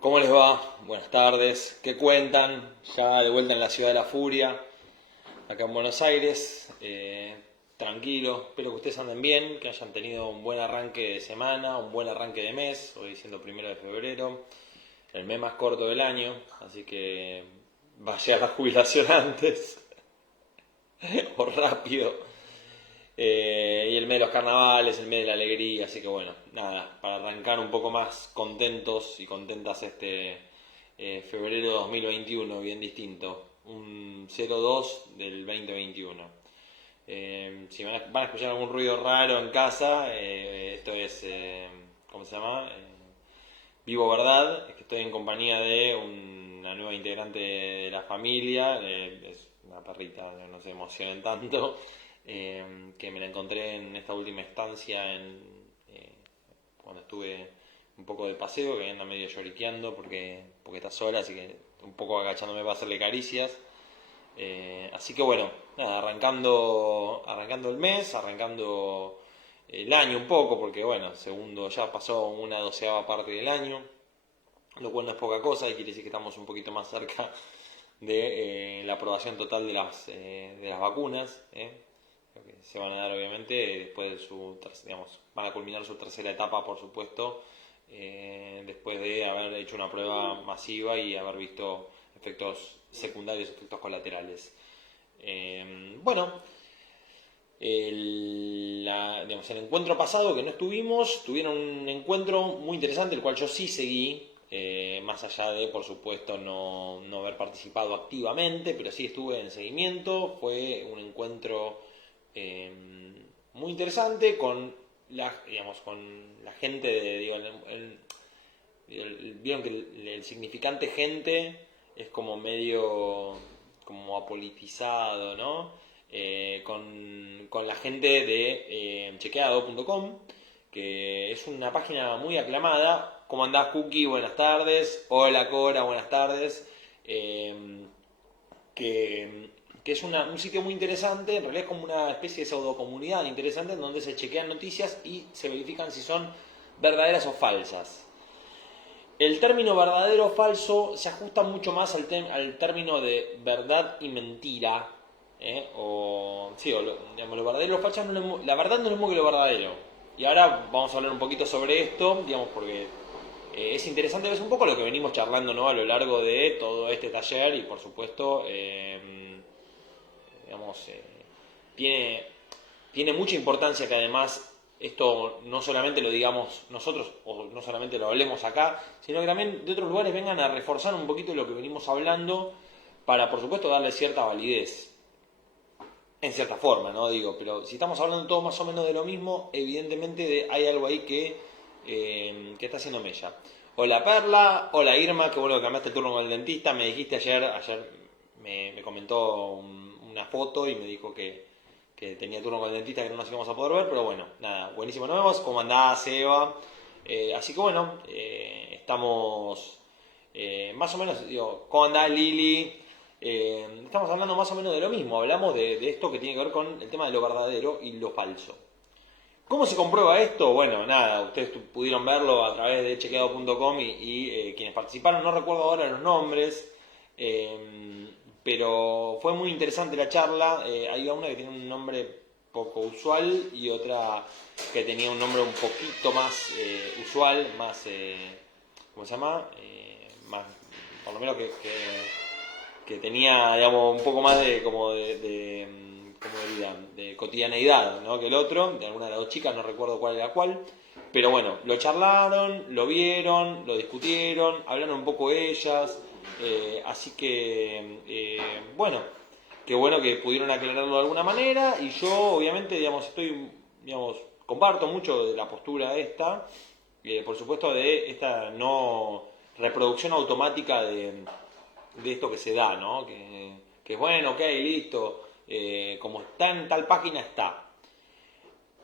¿Cómo les va? Buenas tardes. ¿Qué cuentan? Ya de vuelta en la ciudad de la furia, acá en Buenos Aires. Tranquilo, espero que ustedes anden bien, que hayan tenido un buen arranque de semana, un buen arranque de mes, hoy siendo 1 de febrero, el mes más corto del año, así que va a llegar la jubilación antes o rápido. Y el mes de los carnavales, el mes de la alegría, así que bueno, nada, para arrancar un poco más contentos y contentas este febrero 2021, bien distinto, un 02 del 2021. Si van a escuchar algún ruido raro en casa, esto es, ¿cómo se llama? Vivo Verdad, es que estoy en compañía de una nueva integrante de la familia, es una perrita, no se emocionen tanto, que me la encontré en esta última estancia eh, cuando estuve un poco de paseo, que anda medio lloriqueando porque está sola, así que un poco agachándome para hacerle caricias. Así que bueno, nada, arrancando el mes, arrancando el año un poco, porque bueno, segundo ya pasó una doceava parte del año, lo cual no es poca cosa y quiere decir que estamos un poquito más cerca de la aprobación total de las vacunas, que se van a dar obviamente después de digamos, van a culminar su tercera etapa, por supuesto, después de haber hecho una prueba masiva y haber visto efectos secundarios, efectos colaterales. Bueno, digamos, el encuentro pasado que no estuvimos, tuvieron un encuentro muy interesante, el cual yo sí seguí, más allá de, por supuesto, no haber participado activamente, pero sí estuve en seguimiento. Fue un encuentro eh, muy interesante digamos, con la gente digo, vieron que el significante gente es como medio como apolitizado, ¿no? Con la gente de chequeado.com, que es una página muy aclamada. ¿Cómo andás, Cookie? Buenas tardes. Hola, Cora, buenas tardes. Eh, que es un sitio muy interesante, en realidad es como una especie de pseudocomunidad interesante en donde se chequean noticias y se verifican si son verdaderas o falsas. El término verdadero o falso se ajusta mucho más al término de verdad y mentira. Sí, digamos, lo verdadero y lo falso, la verdad no es lo mismo que lo verdadero. Y ahora vamos a hablar un poquito sobre esto, digamos, porque es interesante ver un poco lo que venimos charlando, ¿no? A lo largo de todo este taller y por supuesto, digamos, tiene, tiene mucha importancia que además esto no solamente lo digamos nosotros o no solamente lo hablemos acá, sino que también de otros lugares vengan a reforzar un poquito lo que venimos hablando para, por supuesto, darle cierta validez. En cierta forma, ¿no? Digo, pero si estamos hablando todos más o menos de lo mismo, evidentemente hay algo ahí que está haciendo mella. Hola Perla, hola Irma, qué bueno que cambiaste el turno con el dentista. Me dijiste ayer me comentó una foto y me dijo que tenía turno con el dentista que no nos íbamos a poder ver, pero bueno, nada, buenísimo nuevos. ¿Cómo andás, Eva? Así que bueno, estamos más o menos, digo, ¿cómo andás, Lili? Estamos hablando más o menos de lo mismo, hablamos de esto que tiene que ver con el tema de lo verdadero y lo falso. ¿Cómo se comprueba esto? Bueno, nada, ustedes pudieron verlo a través de chequeado.com y quienes participaron, no recuerdo ahora los nombres, pero fue muy interesante la charla. Hay una que tiene un nombre poco usual y otra que tenía un nombre un poquito más usual, más, ¿cómo se llama? Más, por lo menos que tenía, digamos, un poco más ¿cómo diría? De cotidianeidad, ¿no? Que el otro, de alguna de las dos chicas, no recuerdo cuál era cuál, pero bueno, lo charlaron, lo vieron, lo discutieron, hablaron un poco ellas, así que, bueno, qué bueno que pudieron aclararlo de alguna manera, y yo obviamente, digamos, digamos, comparto mucho de la postura esta, por supuesto de esta no reproducción automática de esto que se da, ¿no? Que es bueno, ok, listo, como está en tal página está.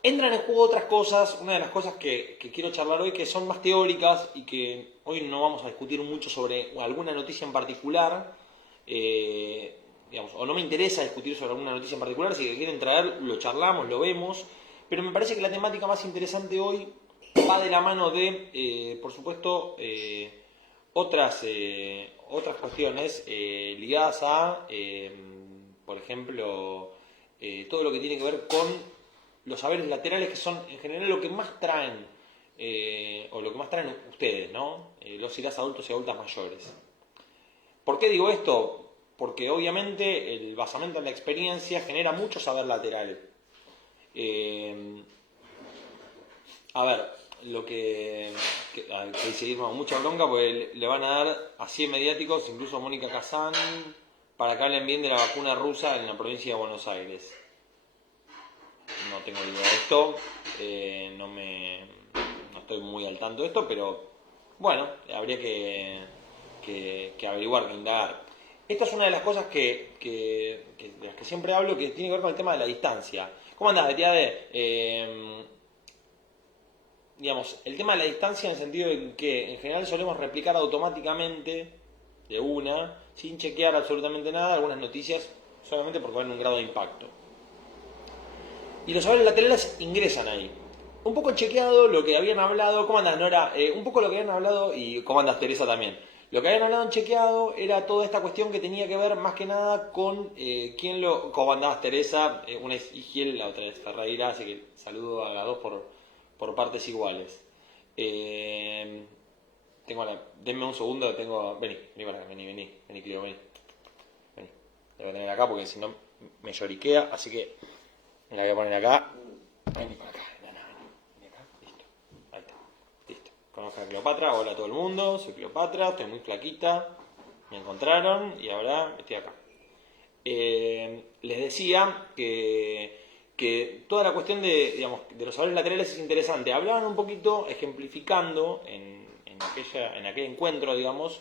Entran en juego otras cosas, una de las cosas que quiero charlar hoy que son más teóricas y que hoy no vamos a discutir mucho sobre alguna noticia en particular, digamos, o no me interesa discutir sobre alguna noticia en particular, si quieren traer, lo charlamos, lo vemos, pero me parece que la temática más interesante hoy va de la mano de, por supuesto, otras cuestiones ligadas a, por ejemplo, todo lo que tiene que ver con los saberes laterales, que son en general lo que más traen, o lo que más traen ustedes, ¿no? Los y las adultos y adultas mayores. ¿Por qué digo esto? Porque obviamente el basamento en la experiencia genera mucho saber lateral. A ver, lo que dice Irma, mucha bronca, porque le van a dar así mediáticos, incluso a Mónica Kazán, para que hablen bien de la vacuna rusa en la provincia de Buenos Aires. No tengo idea de esto, no estoy muy al tanto de esto, pero bueno, habría que averiguar, que indagar. Esta es una de las cosas de las que siempre hablo, que tiene que ver con el tema de la distancia. ¿Cómo andás, Betiade? Digamos, el tema de la distancia en el sentido de que en general solemos replicar automáticamente de una, sin chequear absolutamente nada, algunas noticias solamente porque van en un grado de impacto. Y los saberes laterales ingresan ahí. Un poco chequeado lo que habían hablado, ¿cómo andas, Nora? Un poco lo que habían hablado, y ¿cómo andas, Teresa, también? Lo que habían hablado en chequeado era toda esta cuestión que tenía que ver más que nada con ¿cómo andabas, Teresa? Una es Igiel, la otra es Ferreira, así que saludo a las dos por partes iguales. Denme un segundo, vení para acá, vení, Clio, vení. La voy a tener acá porque si no me lloriquea, así que me la voy a poner acá. Vení para acá, vení acá, listo. Ahí está, listo. Conozco a Cleopatra, hola a todo el mundo, soy Cleopatra, estoy muy flaquita, me encontraron y ahora estoy acá. Les decía que toda la cuestión de los saberes laterales es interesante. Hablaban un poquito, ejemplificando en aquel encuentro, digamos,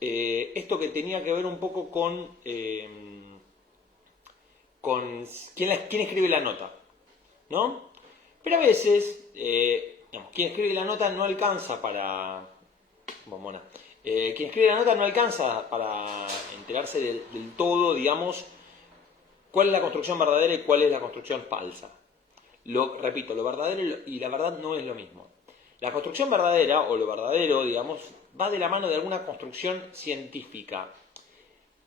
esto que tenía que ver un poco con quién escribe la nota, ¿no? Pero a veces, quien escribe la nota no alcanza para... Bombona. Quien escribe la nota no alcanza para enterarse del todo, digamos, cuál es la construcción verdadera y cuál es la construcción falsa. Repito, lo verdadero y la verdad no es lo mismo. La construcción verdadera, o lo verdadero, digamos, va de la mano de alguna construcción científica.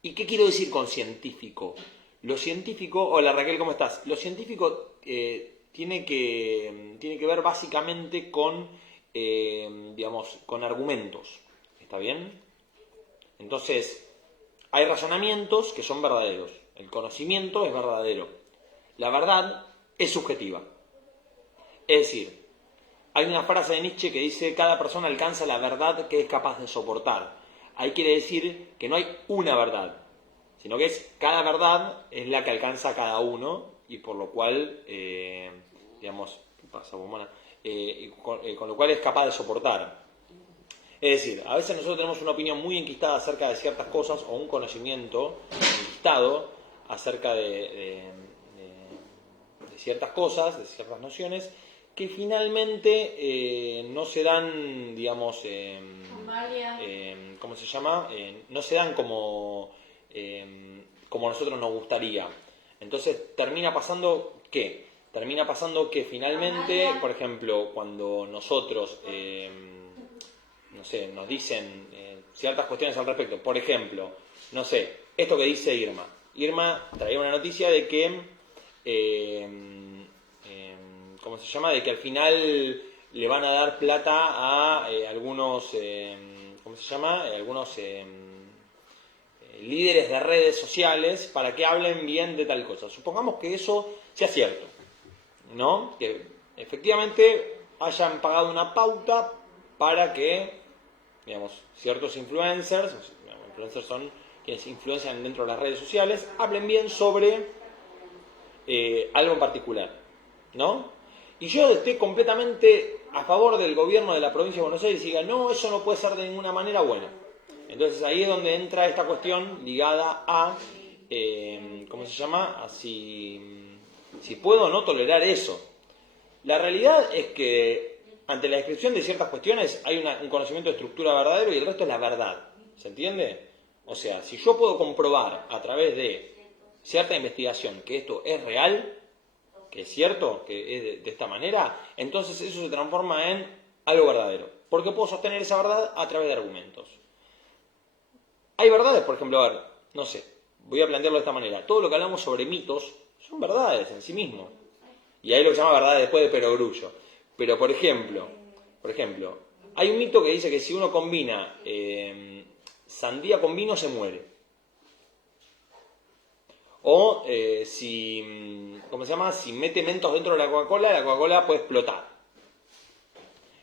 ¿Y qué quiero decir con científico? Lo científico, hola Raquel, ¿cómo estás? Lo científico tiene que ver básicamente con argumentos. ¿Está bien? Entonces, hay razonamientos que son verdaderos. El conocimiento es verdadero. La verdad es subjetiva. Es decir, hay una frase de Nietzsche que dice: cada persona alcanza la verdad que es capaz de soportar. Ahí quiere decir que no hay una verdad, sino que cada verdad es la que alcanza cada uno, y por lo cual, ¿qué pasa, Bomona? Con lo cual es capaz de soportar. Es decir, a veces nosotros tenemos una opinión muy enquistada acerca de ciertas cosas, o un conocimiento enquistado acerca de ciertas cosas, de ciertas nociones, que finalmente no se dan, digamos, ¿cómo se llama? No se dan como nosotros nos gustaría. Entonces termina pasando ¿qué? Termina pasando que finalmente, por ejemplo, cuando nosotros, nos dicen ciertas cuestiones al respecto, por ejemplo, esto que dice Irma. Irma traía una noticia de que, ¿cómo se llama? De que al final le van a dar plata a algunos, ¿cómo se llama? Algunos líderes de redes sociales para que hablen bien de tal cosa. Supongamos que eso sea cierto, ¿no? Que efectivamente hayan pagado una pauta para que, ciertos influencers son quienes influencian dentro de las redes sociales, hablen bien sobre algo en particular, ¿no? Y yo esté completamente a favor del gobierno de la provincia de Buenos Aires y diga: no, eso no puede ser de ninguna manera bueno. Entonces ahí es donde entra esta cuestión ligada a, ¿cómo se llama? A si puedo o no tolerar eso. La realidad es que ante la descripción de ciertas cuestiones hay un conocimiento de estructura verdadero y el resto es la verdad. ¿Se entiende? O sea, si yo puedo comprobar a través de cierta investigación que esto es real, que es cierto, que es de esta manera, entonces eso se transforma en algo verdadero. Porque puedo sostener esa verdad a través de argumentos. Hay verdades, por ejemplo, a ver, no sé, voy a plantearlo de esta manera. Todo lo que hablamos sobre mitos son verdades en sí mismos. Y hay lo que se llama verdades después de perogrullo. Pero, por ejemplo, hay un mito que dice que si uno combina sandía con vino se muere. O si, ¿cómo se llama? Si mete mentos dentro de la Coca-Cola puede explotar.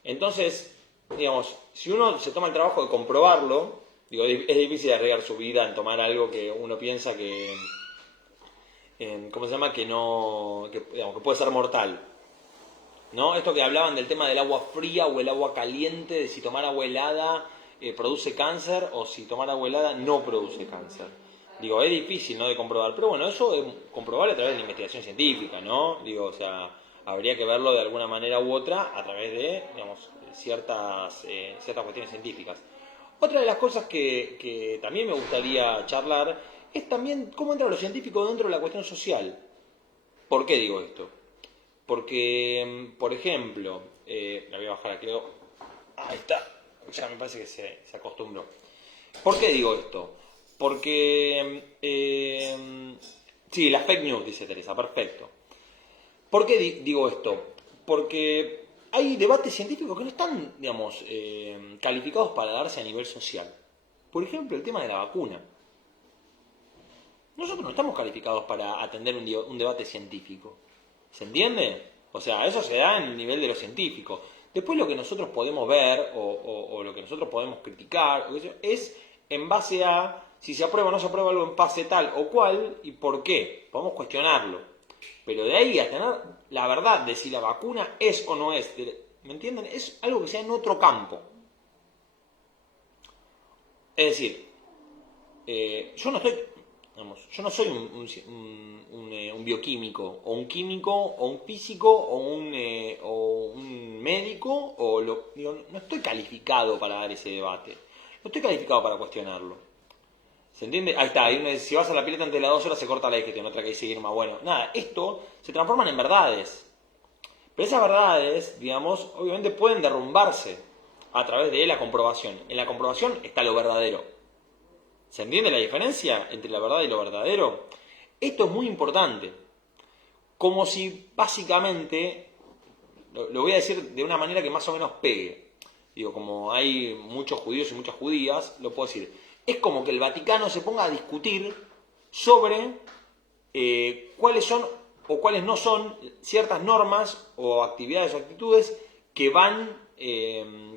Entonces, digamos, si uno se toma el trabajo de comprobarlo, digo, es difícil arriesgar su vida en tomar algo que uno piensa que, ¿cómo se llama? Que no, que, digamos, que puede ser mortal. ¿No? Esto que hablaban del tema del agua fría o el agua caliente, de si tomar agua helada produce cáncer o si tomar agua helada no produce cáncer. Digo, es difícil, ¿no?, de comprobar, pero bueno, eso es comprobable a través de la investigación científica, ¿no? Digo, o sea, habría que verlo de alguna manera u otra a través de, digamos, ciertas cuestiones científicas. Otra de las cosas que también me gustaría charlar es también cómo entra lo científico dentro de la cuestión social. ¿Por qué digo esto? Porque, por ejemplo, la voy a bajar aquí, ahí está, ya me parece que se acostumbró. ¿Por qué digo esto? Porque, sí, las fake news, dice Teresa, perfecto. ¿Por qué digo esto? Porque hay debates científicos que no están, digamos, calificados para darse a nivel social. Por ejemplo, el tema de la vacuna. Nosotros no estamos calificados para atender un debate científico. ¿Se entiende? O sea, eso se da en el nivel de lo científico. Después lo que nosotros podemos ver o lo que nosotros podemos criticar es en base a si se aprueba o no se aprueba algo en fase tal o cual y por qué. Podemos cuestionarlo. Pero de ahí a tener la verdad de si la vacuna es o no es, ¿me entienden? Es algo que sea en otro campo. Es decir, yo no estoy, vamos, yo no soy un bioquímico, o un químico, o un físico, o un médico, digo, no estoy calificado para dar ese debate. No estoy calificado para cuestionarlo. ¿Se entiende? Ahí está, si vas a la pileta antes de las 2 horas se corta la digestión, otra que hay que seguir más. Bueno, nada, esto se transforman en verdades. Pero esas verdades, digamos, obviamente pueden derrumbarse a través de la comprobación. En la comprobación está lo verdadero. ¿Se entiende la diferencia entre la verdad y lo verdadero? Esto es muy importante. Como si básicamente, lo voy a decir de una manera que más o menos pegue. Digo, como hay muchos judíos y muchas judías, lo puedo decir. Es como que el Vaticano se ponga a discutir sobre cuáles son o cuáles no son ciertas normas o actividades o actitudes que van,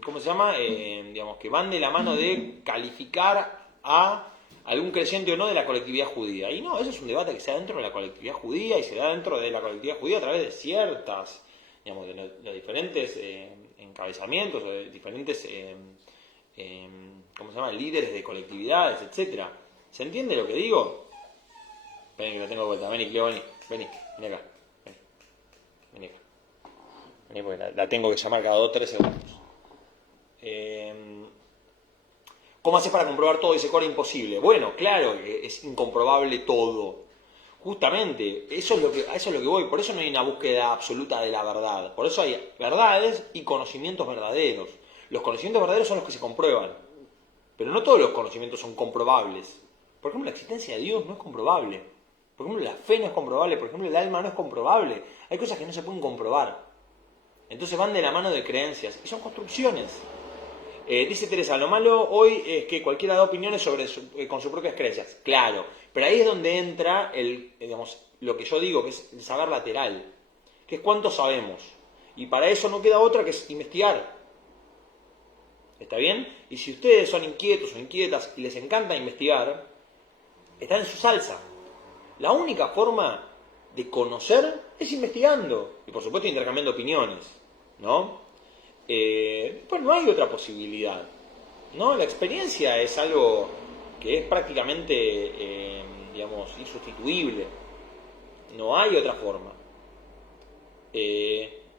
¿cómo se llama? Digamos, que van de la mano de calificar a algún creyente o no de la colectividad judía. Y no, eso es un debate que se da dentro de la colectividad judía y se da dentro de la colectividad judía a través de ciertas, digamos, de los diferentes encabezamientos o de diferentes, ¿cómo se llama?, líderes de colectividades, etcétera. ¿Se entiende lo que digo? Vení, que lo tengo de vuelta. Vení, Cleo, vení acá. Vení acá. Vení porque la tengo que llamar cada 2 o 3 segundos. ¿Cómo haces para comprobar todo? Dice Cora, imposible. Bueno, claro que es incomprobable todo. Justamente, a eso es lo que voy. Por eso no hay una búsqueda absoluta de la verdad. Por eso hay verdades y conocimientos verdaderos. Los conocimientos verdaderos son los que se comprueban. Pero no todos los conocimientos son comprobables. Por ejemplo, la existencia de Dios no es comprobable. Por ejemplo, la fe no es comprobable. Por ejemplo, el alma no es comprobable. Hay cosas que no se pueden comprobar. Entonces van de la mano de creencias. Y son construcciones. Dice Teresa, lo malo hoy es que cualquiera da opiniones con sus propias creencias. Claro, pero ahí es donde entra digamos, lo que yo digo, que es el saber lateral, que es cuánto sabemos. Y para eso no queda otra que es investigar. ¿Está bien? Y si ustedes son inquietos o inquietas y les encanta investigar, están en su salsa. La única forma de conocer es investigando. Y por supuesto intercambiando opiniones, ¿no? Pues no hay otra posibilidad, ¿no? La experiencia es algo que es prácticamente, digamos, insustituible. No hay otra forma.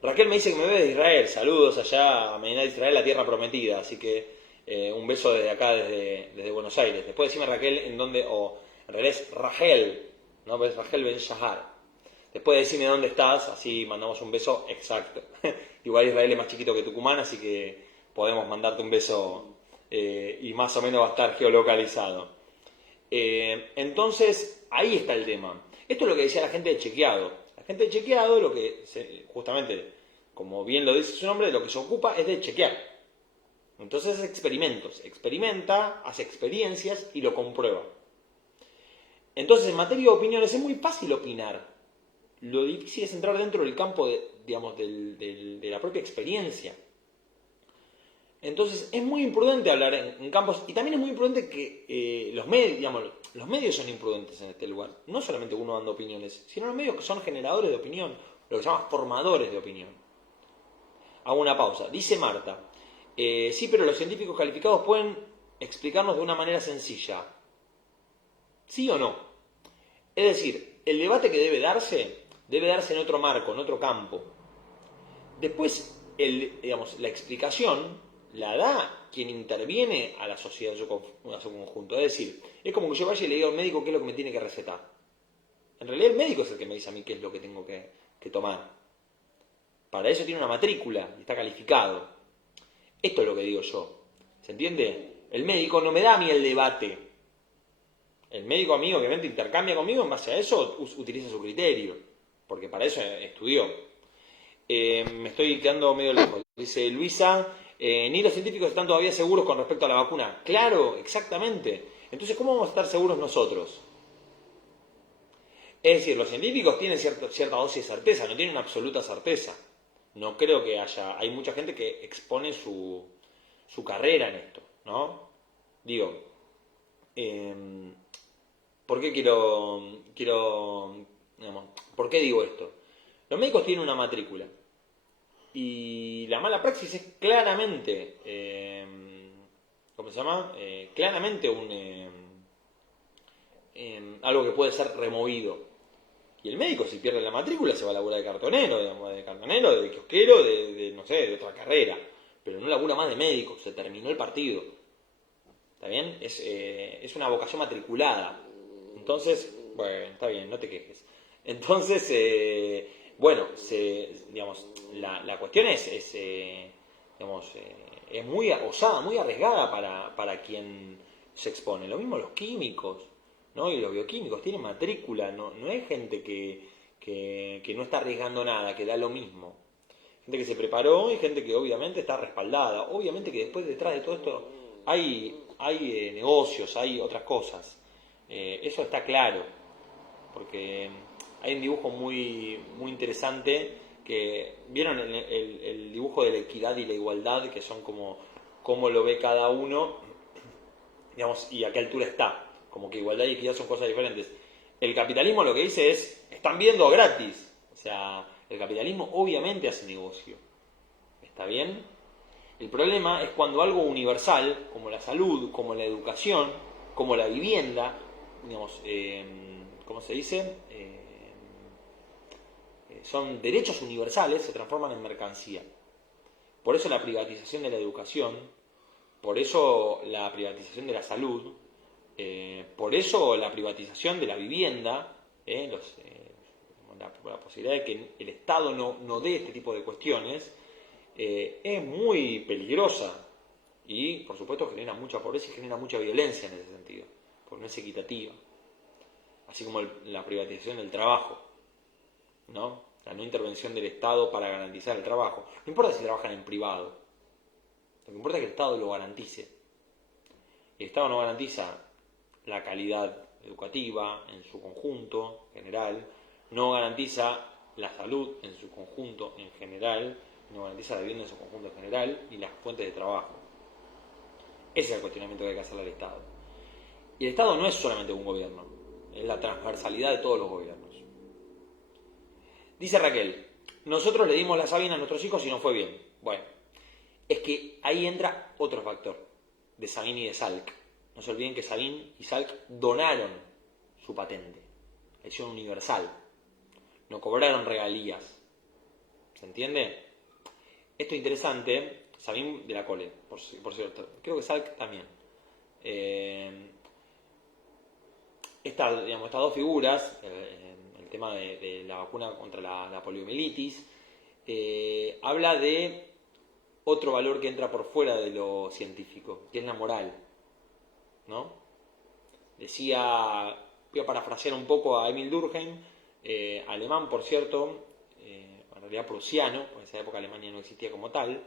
Raquel me dice que me ve de Israel. Saludos allá a Medina de Israel, la tierra prometida. Así que un beso desde acá, desde Buenos Aires. Después decime Raquel en dónde, o en realidad es Rachel, ¿no? Es Rachel Ben Shahar. Después decime dónde estás, así mandamos un beso exacto. Igual Israel es más chiquito que Tucumán, así que podemos mandarte un beso y más o menos va a estar geolocalizado. Entonces, ahí está el tema. Esto es lo que decía la gente de chequeado. La gente de chequeado, justamente, como bien lo dice su nombre, lo que se ocupa es de chequear. Entonces, experimentos. Experimenta, hace experiencias y lo comprueba. Entonces, en materia de opiniones es muy fácil opinar. Lo difícil es entrar dentro del campo de la propia experiencia. Entonces es muy imprudente hablar en campos, y también es muy imprudente que los medios son imprudentes en este lugar. No solamente uno dando opiniones, sino los medios que son generadores de opinión, lo que se llama formadores de opinión. Hago una pausa. Dice Marta, sí, pero los científicos calificados pueden explicarnos de una manera sencilla. ¿Sí o no? Es decir, el debate que debe darse en otro marco, en otro campo. Después, la explicación la da quien interviene a la sociedad en su conjunto. Es decir, es como que yo vaya y le diga al médico qué es lo que me tiene que recetar. En realidad el médico es el que me dice a mí qué es lo que tengo que tomar. Para eso tiene una matrícula y está calificado. Esto es lo que digo yo. ¿Se entiende? El médico no me da a mí el debate. El médico a mí obviamente intercambia conmigo, en base a eso utiliza su criterio, porque para eso estudió. Me estoy quedando medio lejos. Dice Luisa, ni los científicos están todavía seguros con respecto a la vacuna. Claro, exactamente. Entonces, ¿cómo vamos a estar seguros nosotros? Es decir, los científicos tienen cierta dosis de certeza, no tienen una absoluta certeza. No creo que hay mucha gente que expone su carrera en esto, ¿no? Digo, ¿por qué digamos, ¿por qué digo esto? Los médicos tienen una matrícula y la mala praxis es claramente, ¿cómo se llama? Claramente algo que puede ser removido. Y el médico, si pierde la matrícula, se va a laburar de cartonero, de kiosquero, no sé, de otra carrera. Pero no labura más de médico, se terminó el partido. ¿Está bien? Es una vocación matriculada. Entonces, bueno, está bien, no te quejes. Entonces, bueno, digamos, la cuestión digamos, es muy osada, muy arriesgada para quien se expone. Lo mismo los químicos, ¿no? Y los bioquímicos tienen matrícula, no es gente que no está arriesgando nada, que da lo mismo. Gente que se preparó y gente que obviamente está respaldada. Obviamente que después detrás de todo esto hay negocios, hay otras cosas. Eso está claro, porque hay un dibujo muy, muy interesante que, ¿vieron el dibujo de la equidad y la igualdad? Que son como cómo lo ve cada uno, digamos, y a qué altura está. Como que igualdad y equidad son cosas diferentes. El capitalismo lo que dice es, están viendo gratis. O sea, el capitalismo obviamente hace negocio. ¿Está bien? El problema es cuando algo universal, como la salud, como la educación, como la vivienda, digamos, ¿cómo se dice? Son derechos universales, se transforman en mercancía. Por eso la privatización de la educación, por eso la privatización de la salud, por eso la privatización de la vivienda, la posibilidad de que el Estado no dé este tipo de cuestiones, es muy peligrosa y, por supuesto, genera mucha pobreza y genera mucha violencia en ese sentido, porque no es equitativa. Así como la privatización del trabajo, ¿no? La no intervención del Estado para garantizar el trabajo. No importa si trabajan en privado, lo que importa es que el Estado lo garantice. El Estado no garantiza la calidad educativa en su conjunto general, no garantiza la salud en su conjunto en general, no garantiza la vivienda en su conjunto en general y las fuentes de trabajo. Ese es el cuestionamiento que hay que hacerle al Estado. Y el Estado no es solamente un gobierno, es la transversalidad de todos los gobiernos. Dice Raquel, nosotros le dimos la Sabina a nuestros hijos y no fue bien. Bueno, es que ahí entra otro factor de Sabin y de Salk. No se olviden que Sabin y Salk donaron su patente, la hicieron universal, no cobraron regalías. ¿Se entiende? Esto es interesante. Sabin de la Cole, por cierto. Creo que Salk también. Estas dos figuras, el tema de la vacuna contra la poliomielitis, habla de otro valor que entra por fuera de lo científico, que es la moral, ¿no? Decía, voy a parafrasear un poco a Emil Durkheim, alemán por cierto, en realidad prusiano, porque en esa época Alemania no existía como tal,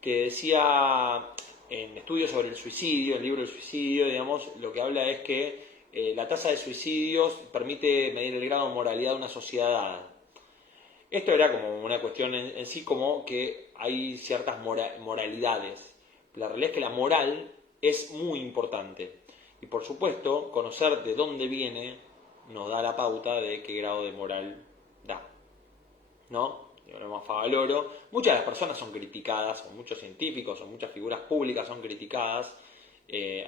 que decía en estudios sobre el suicidio, el libro del suicidio, digamos, lo que habla es que la tasa de suicidios permite medir el grado de moralidad de una sociedad. Esto era como una cuestión en sí, como que hay ciertas moralidades. La realidad es que la moral es muy importante. Y por supuesto, conocer de dónde viene nos da la pauta de qué grado de moral da, ¿no? Lo más favaloro. Muchas de las personas son criticadas, o muchos científicos, o muchas figuras públicas son criticadas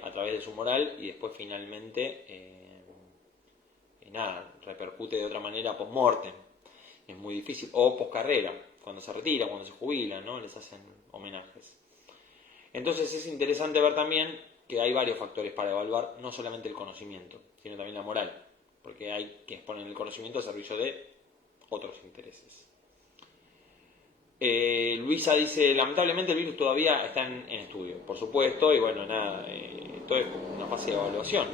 a través de su moral y después finalmente, repercute de otra manera post-mortem. Es muy difícil. O post-carrera, cuando se retira, cuando se jubila, ¿no? Les hacen homenajes. Entonces es interesante ver también que hay varios factores para evaluar, no solamente el conocimiento, sino también la moral, porque hay quienes ponen el conocimiento al servicio de otros intereses. Luisa dice, lamentablemente el virus todavía está en estudio, por supuesto, y bueno, esto es como una fase de evaluación.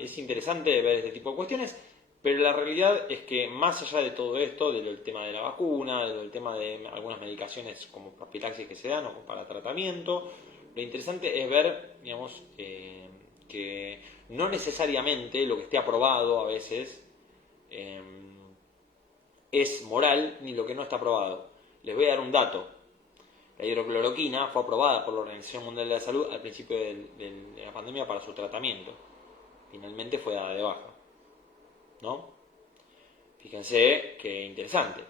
Es interesante ver este tipo de cuestiones, pero la realidad es que más allá de todo esto, del tema de la vacuna, del tema de algunas medicaciones como profilaxis que se dan o para tratamiento, lo interesante es ver, digamos, que no necesariamente lo que esté aprobado a veces es moral, ni lo que no está aprobado. Les voy a dar un dato. La hidrocloroquina fue aprobada por la Organización Mundial de la Salud al principio de la pandemia para su tratamiento. Finalmente fue dada de baja, ¿no? Fíjense qué interesante.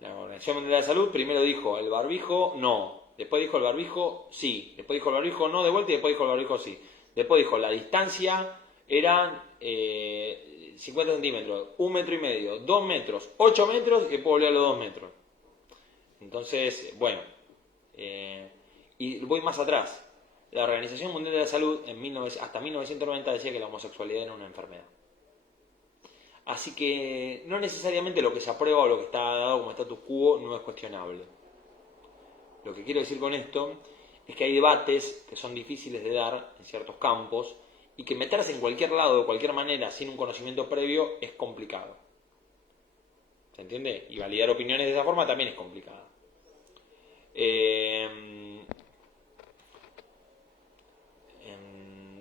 La Organización Mundial de la Salud primero dijo el barbijo no, después dijo el barbijo sí, después dijo el barbijo no de vuelta y después dijo el barbijo sí. Después dijo la distancia eran 50 centímetros, 1,5 metros, 2 metros, 8 metros y después volvió a los 2 metros. Entonces, bueno, y voy más atrás. La Organización Mundial de la Salud hasta 1990 decía que la homosexualidad era una enfermedad. Así que no necesariamente lo que se aprueba o lo que está dado como status quo no es cuestionable. Lo que quiero decir con esto es que hay debates que son difíciles de dar en ciertos campos y que meterse en cualquier lado de cualquier manera sin un conocimiento previo es complicado. ¿Se entiende? Y validar opiniones de esa forma también es complicado.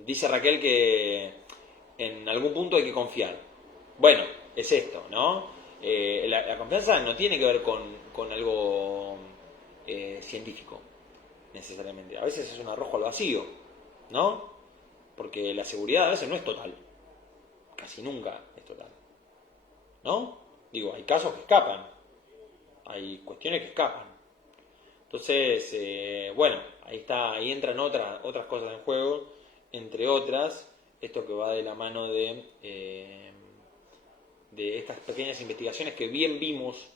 Dice Raquel que en algún punto hay que confiar. Bueno, es esto, ¿no? La confianza no tiene que ver con algo científico, necesariamente. A veces es un arrojo al vacío, ¿no? Porque la seguridad a veces no es total. Casi nunca es total. ¿No? Digo, hay casos que escapan. Hay cuestiones que escapan. Entonces, bueno, ahí entran otras cosas en juego, entre otras, esto que va de la mano de estas pequeñas investigaciones que bien vimos,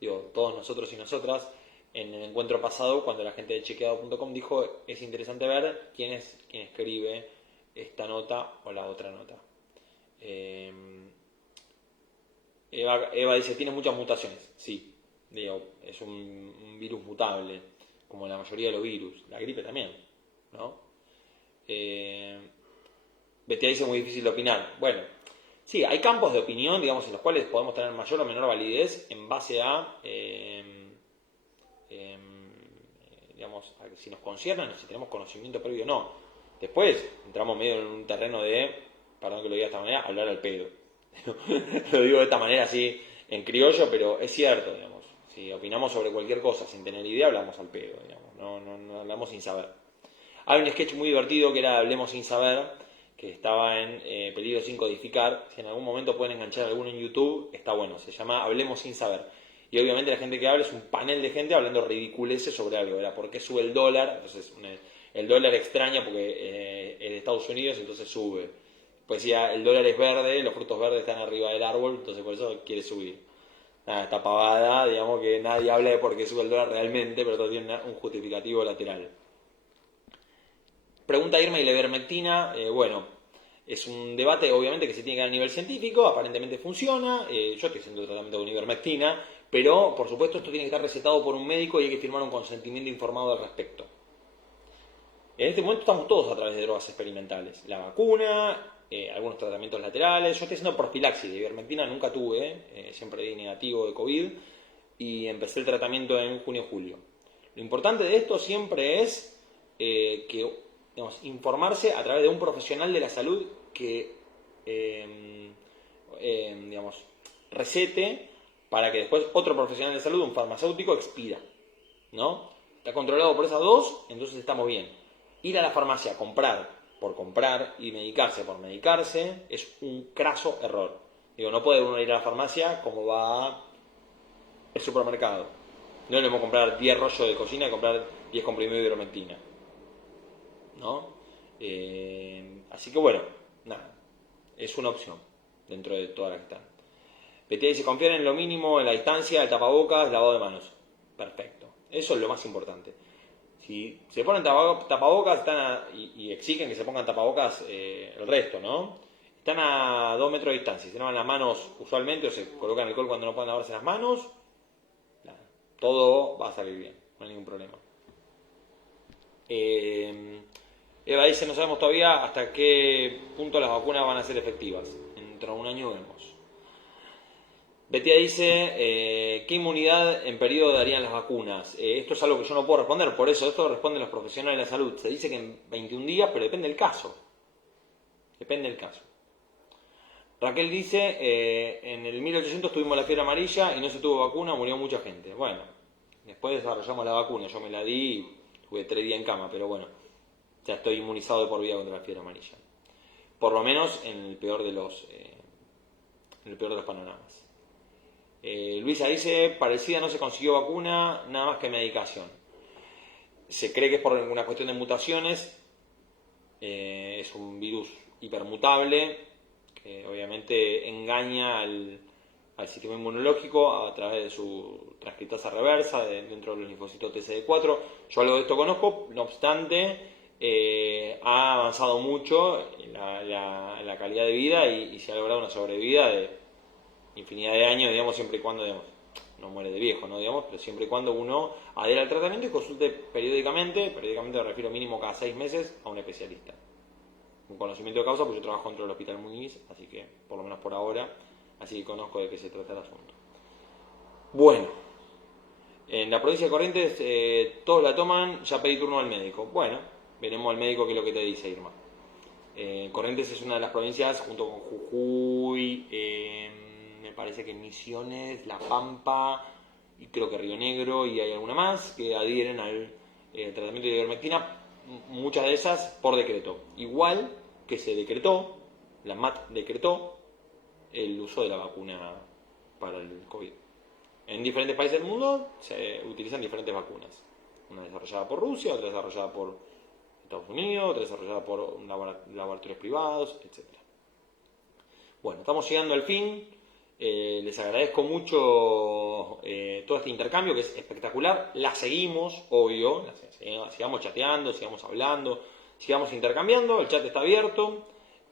digo, todos nosotros y nosotras, en el encuentro pasado, cuando la gente de chequeado.com dijo, es interesante ver quién escribe esta nota o la otra nota. Eva dice, tiene muchas mutaciones. Sí, digo, es un virus mutable, como la mayoría de los virus. La gripe también, ¿no? Betia dice, muy difícil de opinar. Bueno, sí, hay campos de opinión, digamos, en los cuales podemos tener mayor o menor validez en base a, digamos, a si nos conciernen o si tenemos conocimiento previo o no. Después entramos medio en un terreno de, perdón que lo diga de esta manera, hablar al pedo. Lo digo de esta manera así en criollo, pero es cierto, digamos. Si opinamos sobre cualquier cosa sin tener idea, hablamos al pedo, digamos. No hablamos sin saber. Hay un sketch muy divertido que era Hablemos sin saber, que estaba en peligro sin codificar. Si en algún momento pueden enganchar alguno en YouTube, está bueno. Se llama Hablemos sin saber. Y obviamente la gente que habla es un panel de gente hablando ridiculeces sobre algo, ¿verdad? ¿Por qué sube el dólar? Entonces el dólar extraña porque es de Estados Unidos, entonces sube. Pues decía, el dólar es verde, los frutos verdes están arriba del árbol, entonces por eso quiere subir. Nada, está pavada, digamos que nadie habla de por qué sube el dólar realmente, pero todo tiene un justificativo lateral. Pregunta Irma y la ivermectina, bueno, es un debate obviamente que se tiene que dar a nivel científico, aparentemente funciona, yo estoy haciendo tratamiento con ivermectina, Pero, por supuesto, esto tiene que estar recetado por un médico y hay que firmar un consentimiento informado al respecto. En este momento estamos todos a través de drogas experimentales. La vacuna, algunos tratamientos laterales. Yo estoy haciendo profilaxis de ivermectina, nunca tuve, siempre di negativo de COVID y empecé el tratamiento en junio-julio. Lo importante de esto siempre es que, digamos, informarse a través de un profesional de la salud que, digamos, recete para que después otro profesional de salud, un farmacéutico, expida, ¿no? Está controlado por esas dos, entonces estamos bien. Ir a la farmacia a comprar por comprar y medicarse por medicarse es un craso error. Digo, no puede uno ir a la farmacia como va al supermercado. No le vamos a comprar 10 rollos de cocina y comprar 10 comprimidos de ivermectina, ¿no? Así que bueno, nada, es una opción dentro de todas las que están. Betty dice, confiar en lo mínimo, en la distancia, el tapabocas, lavado de manos. Perfecto, eso es lo más importante. Si se ponen tapabocas y exigen que se pongan tapabocas el resto, ¿no? Están a 2 metros de distancia, se lavan las manos usualmente o se colocan alcohol cuando no pueden lavarse las manos, todo va a salir bien, no hay ningún problema. Eva dice, no sabemos todavía hasta qué punto las vacunas van a ser efectivas. Dentro de un año vemos. Betia dice, ¿qué inmunidad en periodo darían las vacunas? Esto es algo que yo no puedo responder, por eso esto responden los profesionales de la salud. Se dice que en 21 días, pero depende del caso. Depende del caso. Raquel dice, en el 1800 tuvimos la fiebre amarilla y no se tuvo vacuna, murió mucha gente. Bueno, después desarrollamos la vacuna, yo me la di y tuve 3 días en cama, pero bueno, ya estoy inmunizado de por vida contra la fiebre amarilla. Por lo menos en el peor de los panoramas. Luisa dice, parecida no se consiguió vacuna, nada más que medicación. Se cree que es por una cuestión de mutaciones, es un virus hipermutable, que obviamente engaña al sistema inmunológico a través de su transcriptasa reversa dentro de los linfocitos TCD4. Yo algo de esto conozco, no obstante, ha avanzado mucho en la calidad de vida y se ha logrado una sobrevida de infinidad de años, digamos, siempre y cuando, digamos, no muere de viejo, ¿no? Digamos, pero siempre y cuando uno adhiera al tratamiento y consulte periódicamente me refiero mínimo cada 6 meses, a un especialista. Un conocimiento de causa, pues yo trabajo dentro del Hospital Muñiz, así que, por lo menos por ahora, así que conozco de qué se trata el asunto. Bueno, en la provincia de Corrientes todos la toman, ya pedí turno al médico. Bueno, veremos al médico qué es lo que te dice, Irma. Corrientes es una de las provincias, junto con Jujuy, me parece que Misiones, La Pampa y creo que Río Negro y hay alguna más que adhieren al tratamiento de ivermectina, muchas de esas por decreto. Igual que se decretó, la MAT decretó el uso de la vacuna para el COVID. En diferentes países del mundo se utilizan diferentes vacunas. Una desarrollada por Rusia, otra desarrollada por Estados Unidos, otra desarrollada por laboratorios privados, etc. Bueno, estamos llegando al fin. Les agradezco mucho todo este intercambio que es espectacular. La seguimos, obvio, sigamos chateando, sigamos hablando, sigamos intercambiando. El chat está abierto.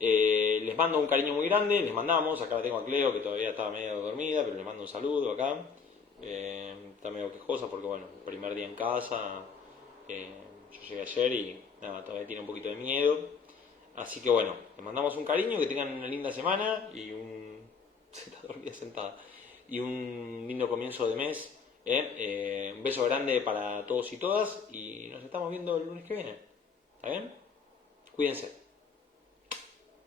Les mando un cariño muy grande. Les mandamos, acá la tengo a Cleo que todavía está medio dormida, pero les mando un saludo acá. Está medio quejosa porque, bueno, primer día en casa. Yo llegué ayer y nada, todavía tiene un poquito de miedo. Así que bueno, les mandamos un cariño, que tengan una linda semana y se está dormida sentada. Y un lindo comienzo de mes. Un beso grande para todos y todas y nos estamos viendo el lunes que viene. ¿Está bien? Cuídense.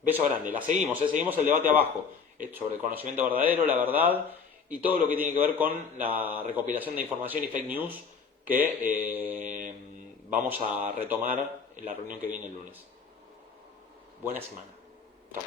Beso grande. La seguimos, seguimos el debate abajo sobre el conocimiento verdadero, la verdad y todo lo que tiene que ver con la recopilación de información y fake news que vamos a retomar en la reunión que viene el lunes. Buena semana. Chao.